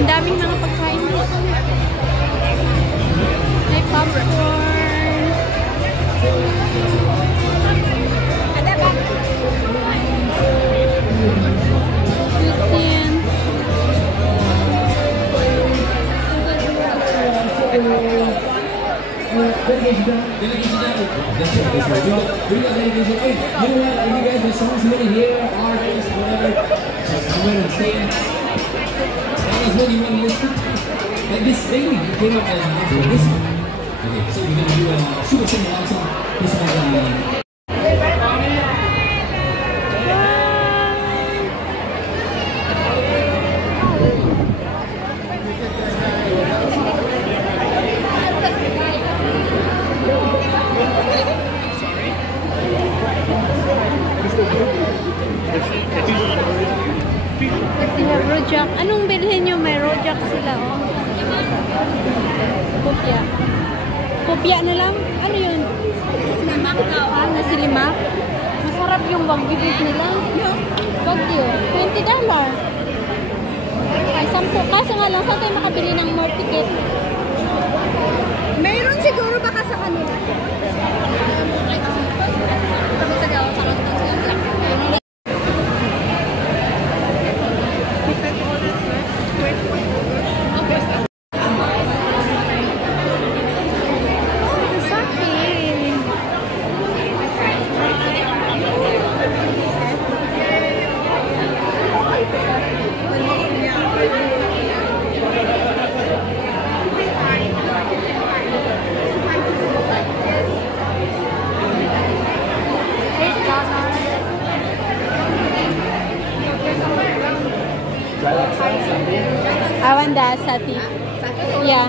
Ang daming mga pagkain dito. May popcorn. Chicken. Like this thing came up and this one. Okay, so we're gonna do a super simple also. This one Rojak. Anong bilhin nyo? May rojak sila, oh. Kopya. Kopya na lang? Ano yun? Silimak daw. Ah, nasilimak? Masarap yung wagyu nila. Wagyu. $20. Ay, 10. Kaso nga lang, saan tayo makabili ng more ticket? Mayroon siguro baka sa kanila. I want that sati. Yeah.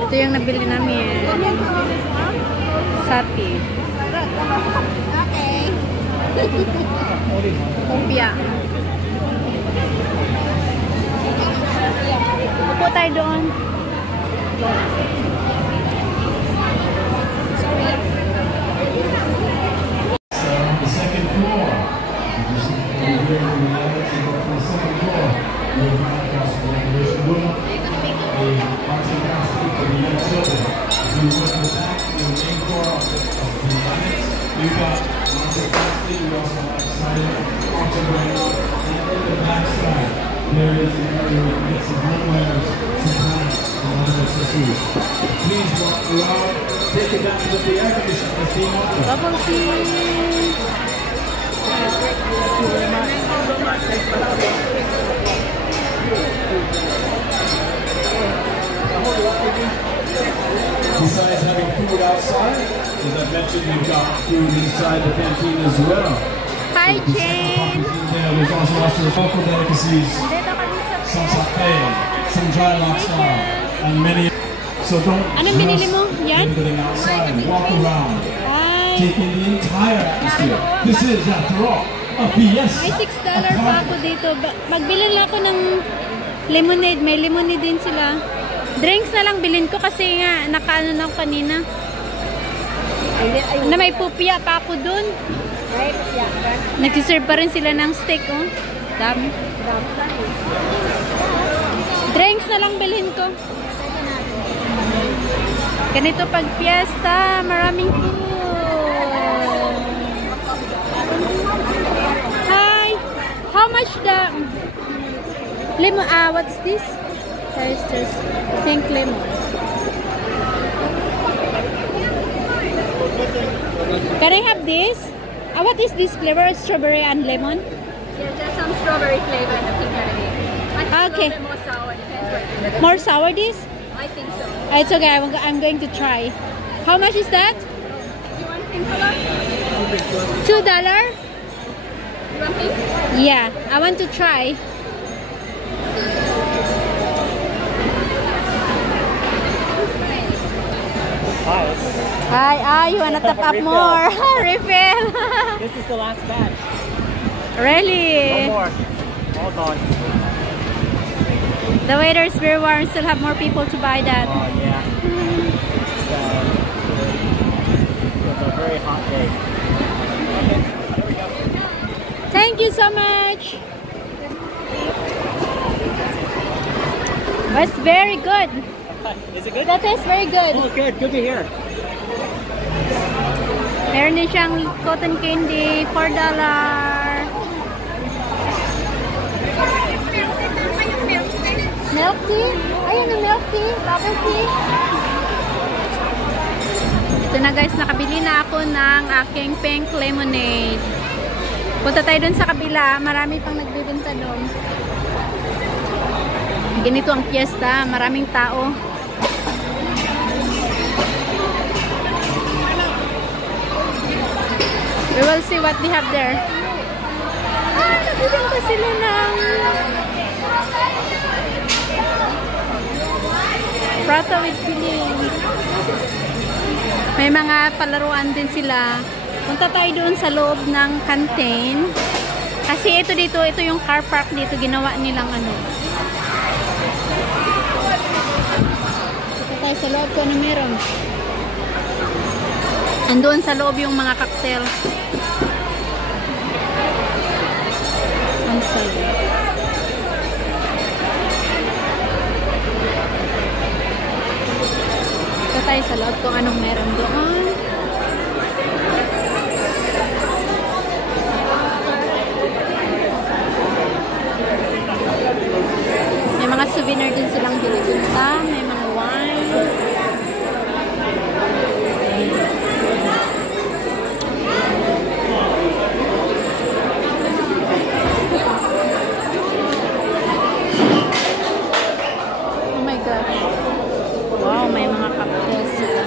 Ito yung nabili namin. Sati. Okay. Lumpia. Upo tayo doon. The second floor. There is an area where we get some homewares, some hats, and other accessories. Please walk around, take advantage of the air conditioning that's being offered. Bubble tea. Besides having food outside, as I mentioned, we've got food inside the canteen as well. Hi, Jane. There's also lots of local delicacies, some satay, some dry lobster, and many. So don't Anong binili mo? Yan? getting outside, walk around, Ay. taking the entire atmosphere. This is, after all, a fiesta. Ay, $6 pa ako dito. Magbili lang ako ng lemonade. May lemonade din sila. Drinks na lang bilhin ko kasi nga nakaano na ako kanina. Na may pupya pa ako dun. Nagsiserve pa rin sila ng steak, oh. Dami. Drinks na lang bilhin ko. Ganito pag fiesta, maraming food. Hi! How much the lemon? What's this? There's pink lemon. Can I have this? What is this flavor? Strawberry and lemon? Yeah, there's some strawberry flavor in the pink lemonade. Okay. More sour, depends what. More sour this? I think so. It's okay. I'm going to try. How much is that? You want pink color? $2? You want pink? Yeah, I want to try. Hi, you wanna top up more? Refill. This is the last batch. Really? No more. All gone. The weather is very warm. Still have more people to buy that. Oh yeah. It's a very hot day. Thank you so much. That's very good. Is it good? That is very good. Oh, good. Good to hear. Meron din siyang cotton candy, $4. Milk tea? Ayun na milk tea, bubble tea. Ito na guys, nakabili na ako ng aking pink lemonade. Punta tayo dun sa kabila, marami pang nagbibenta doon. Ganito ang piyesta, maraming tao. We will see what they have there. Nagbibenta sila ng prata with filling. May mga palaruan din sila. Punta tayo doon sa loob ng canteen. Kasi ito dito, ito yung car park dito. Ginawa nilang ano. Punta tayo sa loob ko na meron. Andoon sa loob yung mga cocktails. Ang sayo. Punta tayo sa loob kung anong meron doon. May mga souvenir din silang binibenta. May mga wine. Oh my gosh. Wow, may mga cocktails sila.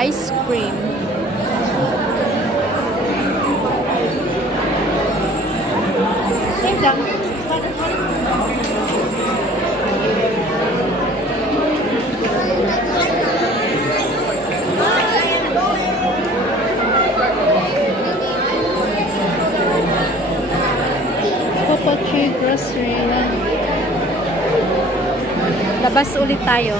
Ice cream. Same lang. Popochi grocery. Labas ulit tayo.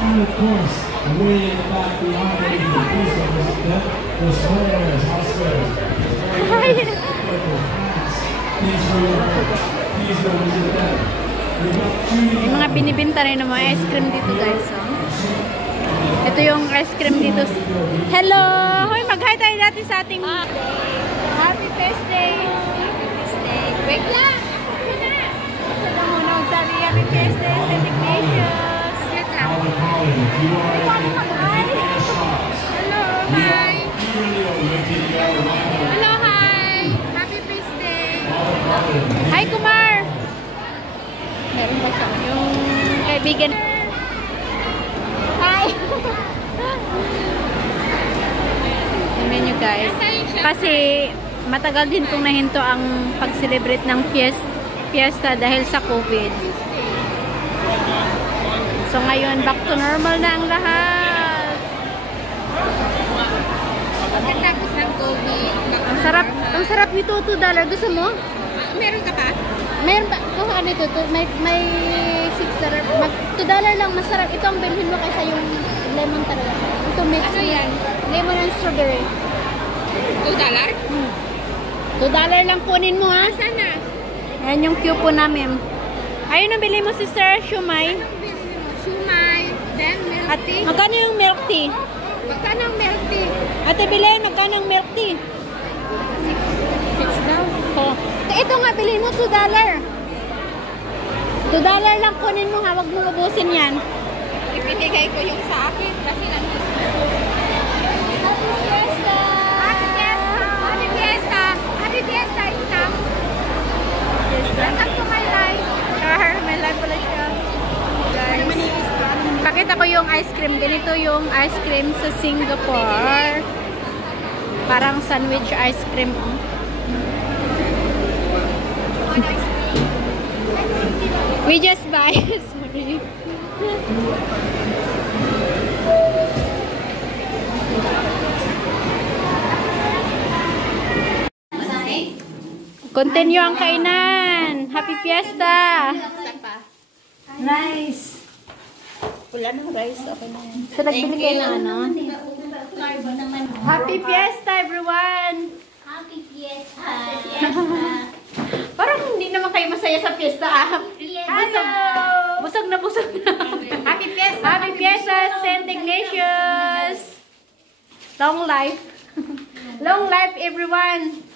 And of course, way in the back behind the the stores, housewares. May mga binibinta rin ng mga ice cream dito guys. Oh. Ito yung ice cream dito. Hello! Hoy, mag-hi tayo dati sa ating Happy Fest Day! Happy Fest Day! Wait lang! Ito muna magsabi Happy Fest Day sa Ignatius! Hello! Hi! Hello! Hi! Happy Fest Day! Hi, Kumar! Meron ba siya? Yung kaibigan. Hi! Tingnan nyo guys. Kasi matagal din kong nahinto ang pag-celebrate ng fiesta dahil sa COVID. So ngayon, back to normal na ang lahat. Pagkatapos ng COVID, Ang sarap nito, $2. Gusto mo? meron ka pa? Mayroon ba? Kung ano ito, may $6. $2 lang, masarap. Ito ang bilhin mo kaysa yung lemon talaga. Ito mix. Ano yan? Lemon and strawberry. $2? $2 lang kunin mo ha. Sana? Ayan yung coupon namin. Ayun ang bili mo sister, shumai. Shumai, then milk At tea. magkano yung milk tea? Magkano ang milk tea? Ate Belen, magkano ang milk tea? Fix daw. Oh. Ito nga, bilhin mo $2. $2 lang kunin mo ha, wag mo ubusin yan. Ipinigay ko yung sa akin kasi nandito. Happy Fiesta! Happy Fiesta! Happy Fiesta! Happy Fiesta! Ito. Welcome to my life. Char, may live pala siya. Guys, pakita ko yung ice cream. Ganito yung ice cream sa Singapore. Parang sandwich ice cream. We just buy. Sorry. Continue ang kainan. Happy Fiesta! Rice. Wala nang rice. Okay na yan. So, nagbili kayo na ano? Happy Fiesta, everyone! Happy Fiesta! Parang hindi naman kayo masaya sa fiesta, ah. Hello! Busog na busog na. Happy Fiesta! Happy Fiesta, St. Ignatius! Long life. Long life, everyone!